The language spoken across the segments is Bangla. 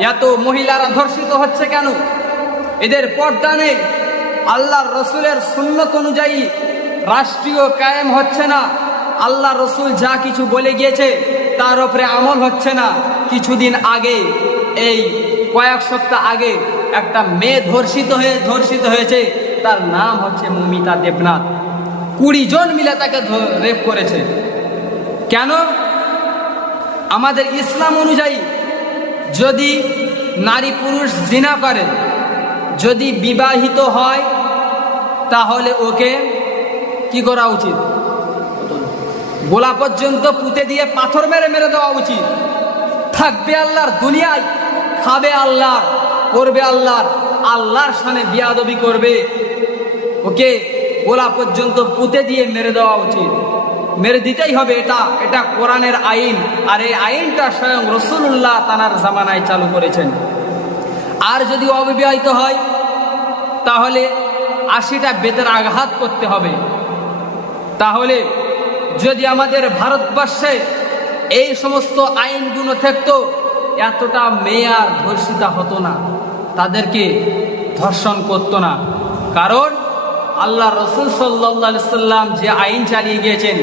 এত মহিলারা ধর্ষিত হচ্ছে কেন? এদের পর্দা নেই। আল্লাহর রসুলের সুন্নত অনুযায়ী রাষ্ট্রীয় কায়েম হচ্ছে না। আল্লাহ রসুল যা কিছু বলে গিয়েছে, তার উপরে আমল হচ্ছে না। কিছুদিন আগে, এই কয়েক সপ্তাহ আগে একটা মেয়ে ধর্ষিত হয়ে, ধর্ষিত হয়েছে। তার নাম হচ্ছে মমিতা দেবনাথ। কুড়ি জন মিলে তাকে রেপ করেছে। কেন? আমাদের ইসলাম অনুযায়ী যদি নারী পুরুষ জিনা করে, যদি বিবাহিত হয়, তাহলে ওকে কি করা উচিত? গোলা পর্যন্ত পুঁতে দিয়ে পাথর মেরে মেরে দেওয়া উচিত। থাকবে আল্লাহর দুনিয়ায়, খাবে আল্লাহ করবে আল্লাহর আল্লাহর সামনে বিয়াদবি করবে। ওকে গোলা পর্যন্ত পুঁতে দিয়ে মেরে দেওয়া উচিত। মেরে দিতেই হবে এটা এটা কোরআনের আইন। আর এই আইনটা স্বয়ং রসুল্লাহ তানার জামানায় চালু করেছেন। আর যদি অবিবাহিত হয়, তাহলে আশিটা বেতের আঘাত করতে হবে। তাহলে যদি আমাদের ভারতবর্ষে এই সমস্ত আইনগুলো থাকতো, এতটা মেয়ে আর ধর্ষিতা হতো না, তাদেরকে ধর্ষণ করতো না। কারণ আল্লাহ রসুল সাল্লা সাল্লাম যে আইন চালিয়ে গিয়েছেন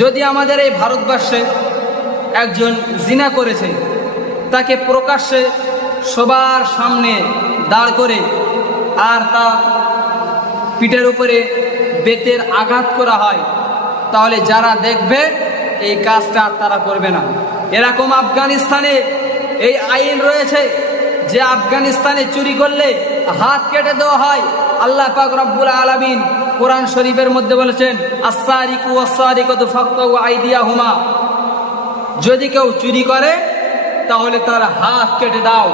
যদি আমাদের এই ভারতবর্ষে একজন জিনা করেছে, তাকে প্রকাশ্যে সবার সামনে দাঁড় করে আর তা পিঠের উপরে বেতের আঘাত করা হয়, তাহলে যারা দেখবে এই কাজটা আর তারা করবে না। এরকম আফগানিস্তানে এই আইন রয়েছে যে আফগানিস্তানে চুরি করলে হাত কেটে দেওয়া হয়। আল্লাহ পাক রব্বুল আলামিন কোরআন শরীফের মধ্যে বলেছেন আসারিকু আসারিকতু ফাক্তু আইদিয়া হুমা যদি কেউ চুরি করে, তাহলে তার হাত কেটে দাও।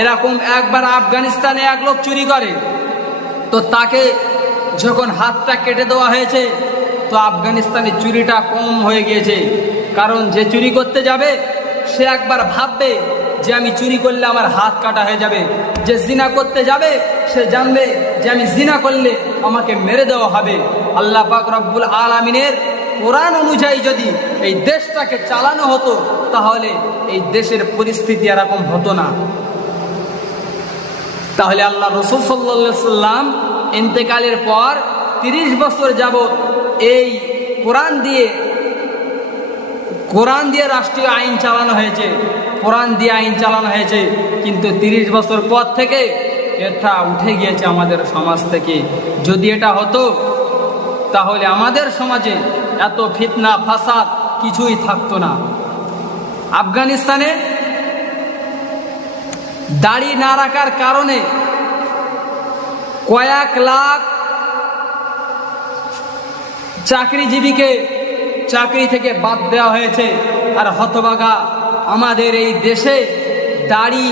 এরকম একবার আফগানিস্তানে এক লোক চুরি করে, তো তাকে যখন হাতটা কেটে দেওয়া হয়েছে, তো আফগানিস্তানে চুরিটা কম হয়ে গিয়েছে। কারণ যে চুরি করতে যাবে, সে একবার ভাববে যে আমি চুরি করলে আমার হাত কাটা হয়ে যাবে, যে জিনা করতে যাবে, সে জানবে যে আমি জিনা করলে আমাকে মেরে দেওয়া হবে। আল্লাহ পাক রব্বুল আলমিনের কোরআন অনুযায়ী যদি এই দেশটাকে চালানো হতো, তাহলে এই দেশের পরিস্থিতি এরকম হতো না। তাহলে আল্লাহ রসুল সাল্লা সাল্লাম ইন্তেকালের পর তিরিশ বছর যাবৎ এই কোরআন দিয়ে কোরআন দিয়ে রাষ্ট্রীয় আইন চালানো হয়েছে, কোরআন দিয়ে আইন চালানো হয়েছে, কিন্তু তিরিশ বছর পর থেকে এটা উঠে গিয়েছে আমাদের সমাজ থেকে। যদি এটা হতো, তাহলে আমাদের সমাজে এত ফিতনা, ফাসাদ কিছুই থাকতো না। আফগানিস্তানে দাড়ি না রাখার কারণে কয়েক লাখ চাকরিজীবীকে চাকরি থেকে বাদ দেওয়া হয়েছে। আর হতবাগা আমাদের এই দেশে দাড়ি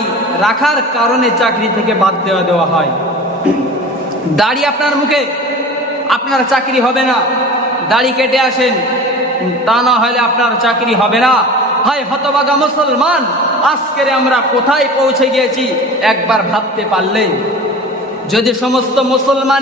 রাখার কারণে চাকরি থেকে বাদ দেওয়া দেওয়া হয়। দাড়ি আপনার মুখে, আপনার চাকরি হবে না। দাড়ি কেটে আসেন, তা না হলে আপনার চাকরি হবে না। হায় হতবাগা মুসলমান, আজকের আমরা কোথায় পৌঁছে গিয়েছি, একবার ভাবতে পারলে যদি সমস্ত মুসলমান